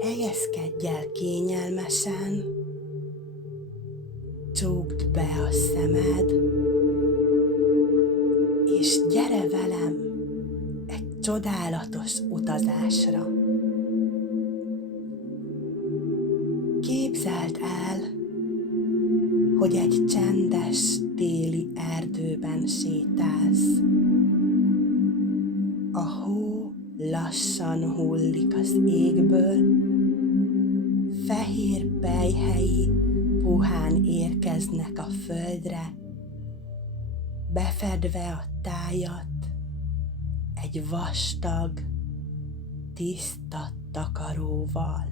Helyezkedj el kényelmesen, csukd be a szemed, és gyere velem egy csodálatos utazásra. Képzeld el, hogy egy csendes téli erdőben sétálsz. A hó lassan hullik az égből, fehér pelyhei puhán érkeznek a földre, befedve a tájat egy vastag, tiszta takaróval.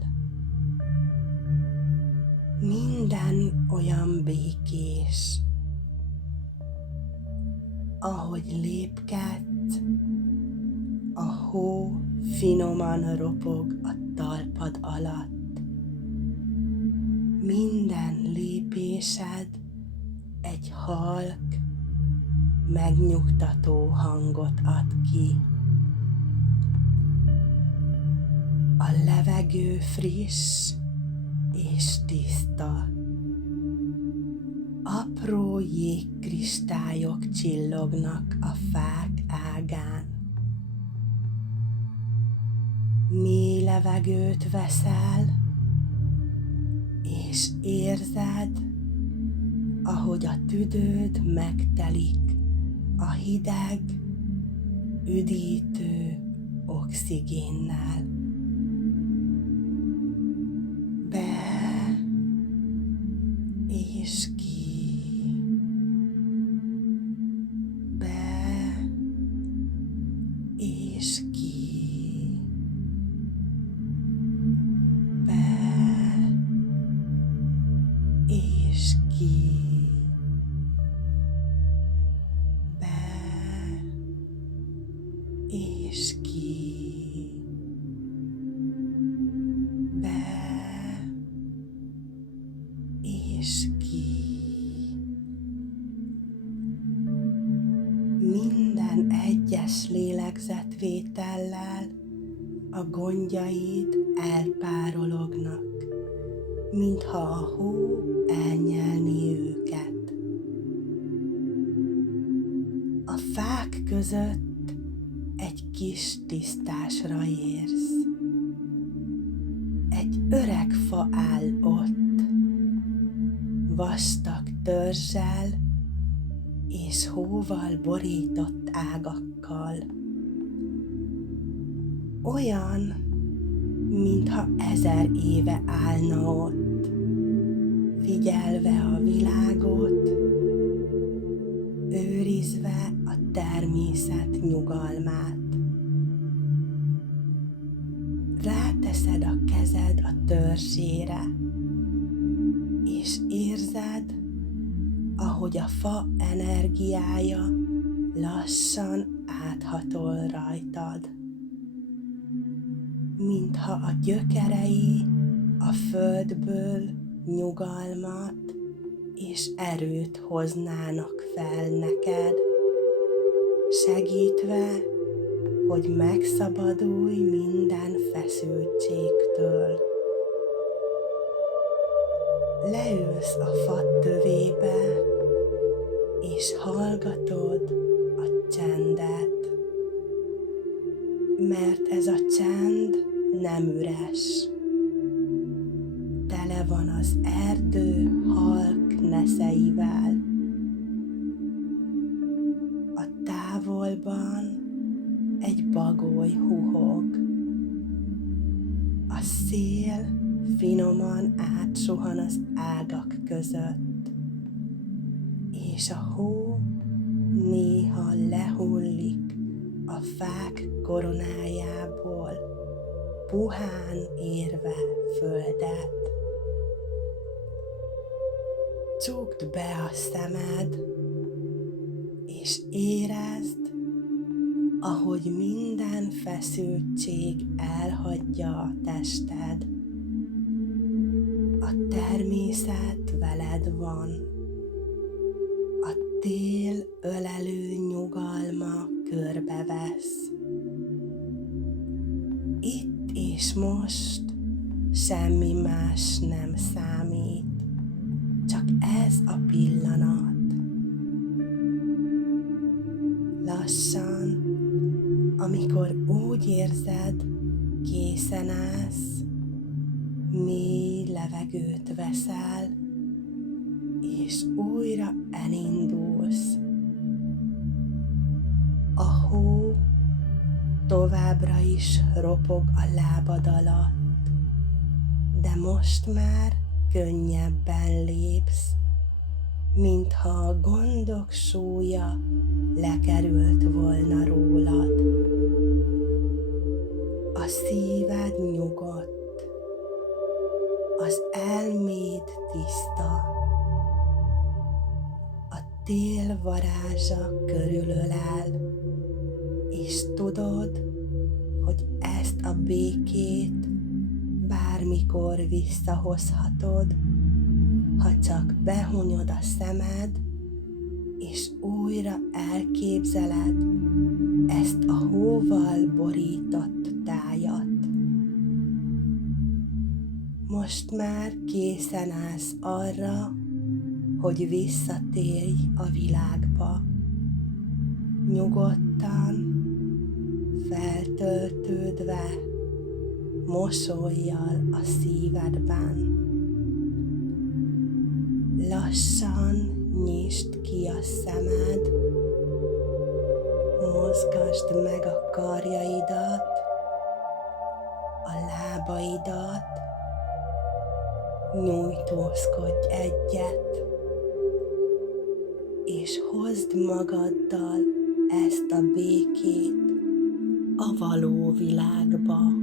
Minden olyan békés, ahogy lépkedsz, a hó finoman ropog a talpad alatt. Minden lépésed egy halk, megnyugtató hangot ad ki. A levegő friss és tiszta. Apró jégkristályok csillognak a fák ágán. Mély levegőt veszel, és érzed, ahogy a tüdőd megtelik a hideg, üdítő oxigénnel. Be és ki, be és ki, be és ki, be és ki, be és ki. Minden egyes lélegzetvétellel a gondjaid elpárolognak, mintha a hó elnyelni őket. A fák között egy kis tisztásra érsz. Egy öreg fa áll ott, vastag törzsel és hóval borított ágakkal. Olyan, mintha 1000 éve állna ott, figyelve a világot, őrizve a természet nyugalmát. Ráteszed a kezed a törzsére, és érzed, ahogy a fa energiája lassan áthatol rajtad, mintha a gyökerei a földből nyugalmat és erőt hoznának fel neked, segítve, hogy megszabadulj minden feszültségtől. Leülsz a fa tövébe, és hallgatod a csendet, mert ez a csend nem üres. Tele van az erdő halk neszeivel. A távolban egy bagoly huhog. A szél finoman átsuhan az ágak között, és a hó néha lehullik a fák koronájából, puhán érve földet. Csukd be a szemed, és érezd, ahogy minden feszültség elhagyja a tested. A természet veled van. A tél ölelő nyugalma körbevesz. Itt és most semmi más nem számít, csak ez a pillanat. Lassan, amikor úgy érzed, készen állsz, mély levegőt veszel, és újra elindulsz. A hó továbbra is ropog a lábad alatt, de most már könnyebben lépsz, mintha a gondok súlya lekerült volna rólad. A szíved nyugodt, az elméd tiszta, a tél varázsa körülölel, és tudod, hogy ezt a békét bármikor visszahozhatod, ha csak behunyod a szemed, és újra elképzeled ezt a hóval borított tájat. Most már készen állsz arra, hogy visszatérj a világba. Nyugodtan, feltöltődve, mosollyal a szívedben. Lassan nyisd ki a szemed, mozgasd meg a karjaidat, a lábaidat, nyújtózkodj egyet, és hozd magaddal ezt a békét a való világba.